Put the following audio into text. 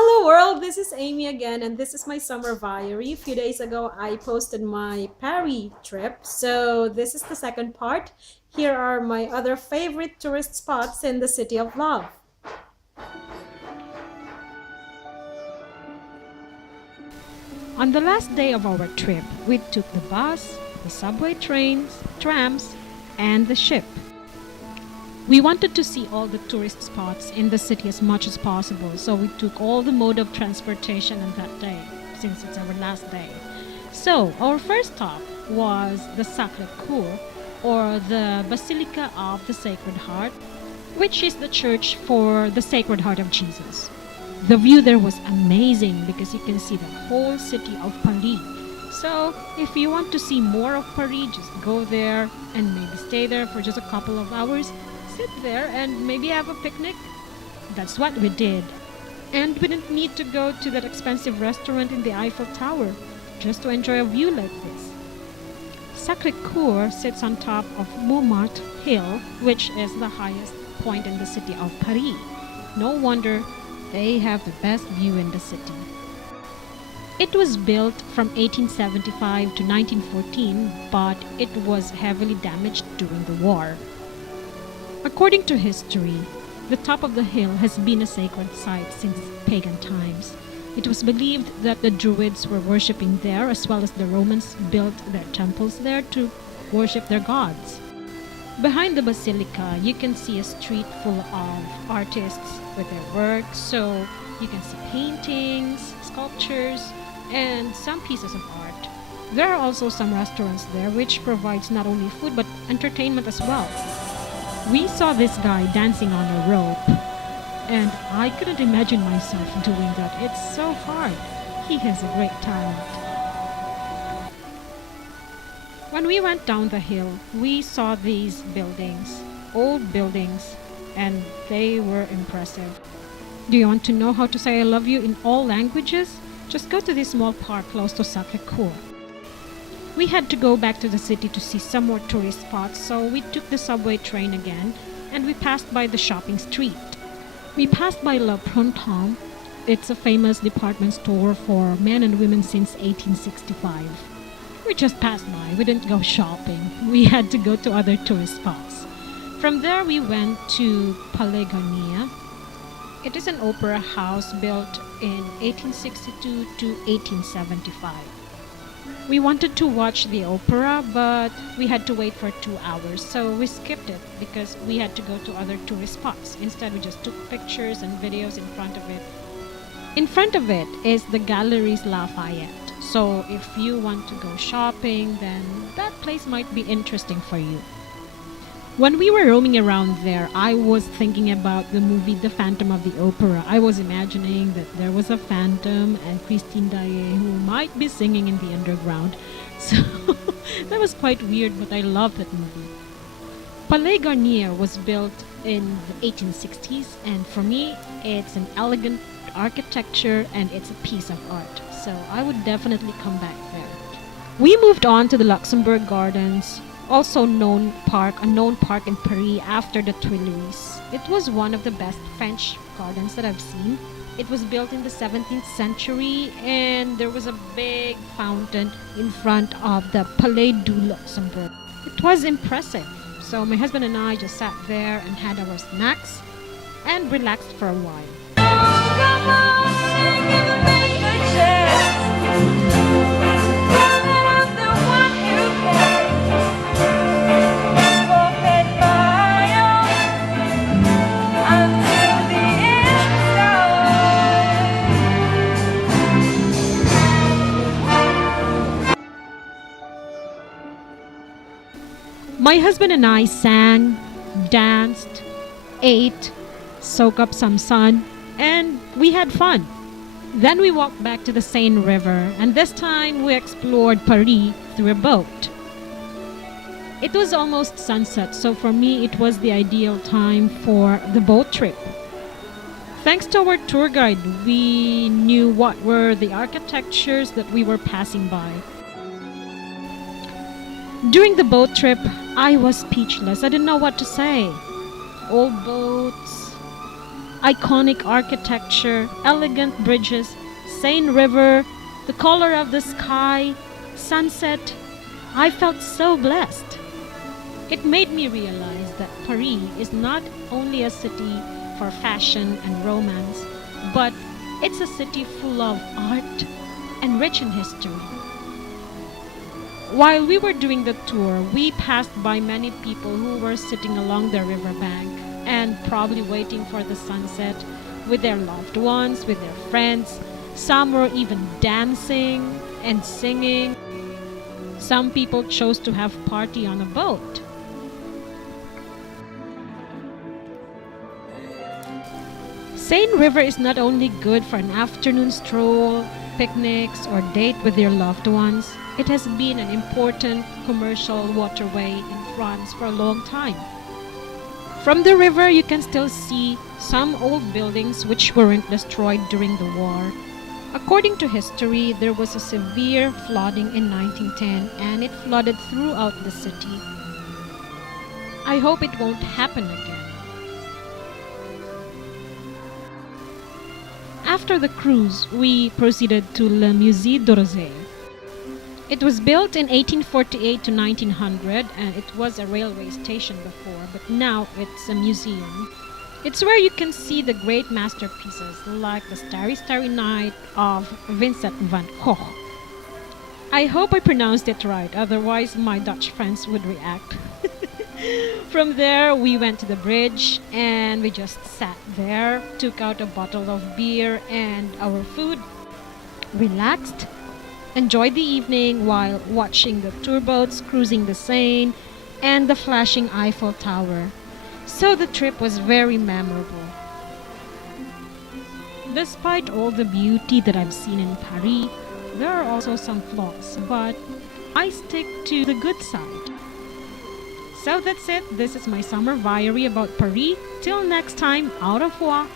Hello world, this is Amy again, and this is my summer diary. A few days ago, I posted my Paris trip, so this is the second part. Here are my other favorite tourist spots in the City of Love. On the last day of our trip, we took the bus, the subway trains, trams, and the ship. We wanted to see all the tourist spots in the city as much as possible, so we took all the mode of transportation on that day, since it's our last day. So, our first stop was the Sacré-Cœur, or the Basilica of the Sacred Heart, which is the church for the Sacred Heart of Jesus. The view there was amazing because you can see the whole city of Paris. So, if you want to see more of Paris, just go there and maybe stay there for just a couple of hours, sit there and maybe have a picnic. That's what we did. And we didn't need to go to that expensive restaurant in the Eiffel Tower just to enjoy a view like this. Sacré-Cœur sits on top of Montmartre Hill, which is the highest point in the city of Paris. No wonder they have the best view in the city. It was built from 1875 to 1914, but it was heavily damaged during the war. According to history, the top of the hill has been a sacred site since pagan times. It was believed that the Druids were worshipping there, as well as the Romans built their temples there to worship their gods. Behind the basilica, you can see a street full of artists with their work, so you can see paintings, sculptures, and some pieces of art. There are also some restaurants there which provides not only food but entertainment as well. We saw this guy dancing on a rope, and I couldn't imagine myself doing that. It's so hard. He has a great talent. When we went down the hill, we saw these buildings, old buildings, and they were impressive. Do you want to know how to say I love you in all languages? Just go to this small park close to Sacré-Cœur. We had to go back to the city to see some more tourist spots, so we took the subway train again, and we passed by the shopping street. We passed by Le Printemps. It's a famous department store for men and women since 1865. We just passed by. We didn't go shopping. We had to go to other tourist spots. From there, we went to Palais Garnier. It is an opera house built in 1862 to 1875. We wanted to watch the opera, but we had to wait for 2 hours, so we skipped it because we had to go to other tourist spots. Instead, we just took pictures and videos in front of it. In front of it is the Galeries Lafayette. So if you want to go shopping, then that place might be interesting for you. When we were roaming around there, I was thinking about the movie The Phantom of the Opera. I was imagining that there was a phantom and Christine Daae who might be singing in the underground. So that was quite weird, but I love that movie. Palais Garnier was built in the 1860s, and for me, it's an elegant architecture and it's a piece of art. So I would definitely come back there. We moved on to the Luxembourg Gardens, also a known park in Paris after the Tuileries. It was one of the best French gardens that I've seen. It was built in the 17th century, and there was a big fountain in front of the Palais du Luxembourg. It was impressive. So my husband and I just sat there and had our snacks and relaxed for a while. My husband and I sang, danced, ate, soaked up some sun, and we had fun. Then we walked back to the Seine River, and this time we explored Paris through a boat. It was almost sunset, so for me it was the ideal time for the boat trip. Thanks to our tour guide, we knew what were the architectures that we were passing by. During the boat trip, I was speechless. I didn't know what to say. Old boats, iconic architecture, elegant bridges, Seine River, the color of the sky, sunset. I felt so blessed. It made me realize that Paris is not only a city for fashion and romance, but it's a city full of art and rich in history. While we were doing the tour, we passed by many people who were sitting along the riverbank and probably waiting for the sunset with their loved ones, with their friends. Some were even dancing and singing. Some people chose to have party on a boat. Seine River is not only good for an afternoon stroll, picnics, or date with your loved ones. It has been an important commercial waterway in France for a long time. From the river, you can still see some old buildings which weren't destroyed during the war. According to history, there was a severe flooding in 1910 and it flooded throughout the city. I hope it won't happen again. After the cruise, we proceeded to Le Musée d'Orsay. It was built in 1848 to 1900 and it was a railway station before, but now it's a museum. It's where you can see the great masterpieces like the Starry Starry Night of Vincent van Gogh. I hope I pronounced it right, otherwise my Dutch friends would react. From there, we went to the bridge and we just sat there, took out a bottle of beer and our food, relaxed, enjoyed the evening while watching the tour boats cruising the Seine and the flashing Eiffel Tower. So the trip was very memorable. Despite all the beauty that I've seen in Paris, there are also some flaws, but I stick to the good side. So that's it. This is my summer diary about Paris. Till next time, au revoir.